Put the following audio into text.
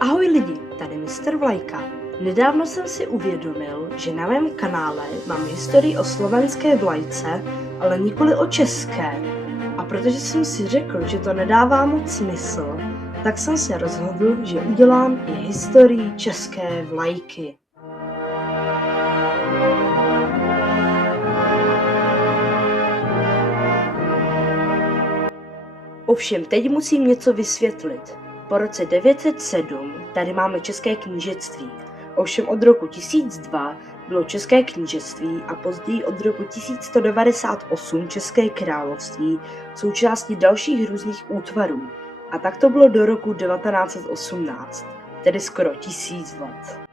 Ahoj lidi, tady Mr. Vlajka. Nedávno jsem si uvědomil, že na mém kanále mám historii o slovenské vlajce, ale nikoli o české. A protože jsem si řekl, že to nedává moc smysl, tak jsem se rozhodl, že udělám i historii české vlajky. Ovšem teď musím něco vysvětlit. Po roce 907 tady máme české knížectví. Ovšem od roku 1002 bylo české knížectví a později od roku 1198 české království součástí dalších různých útvarů. A tak to bylo do roku 1918, tedy skoro 1000 let.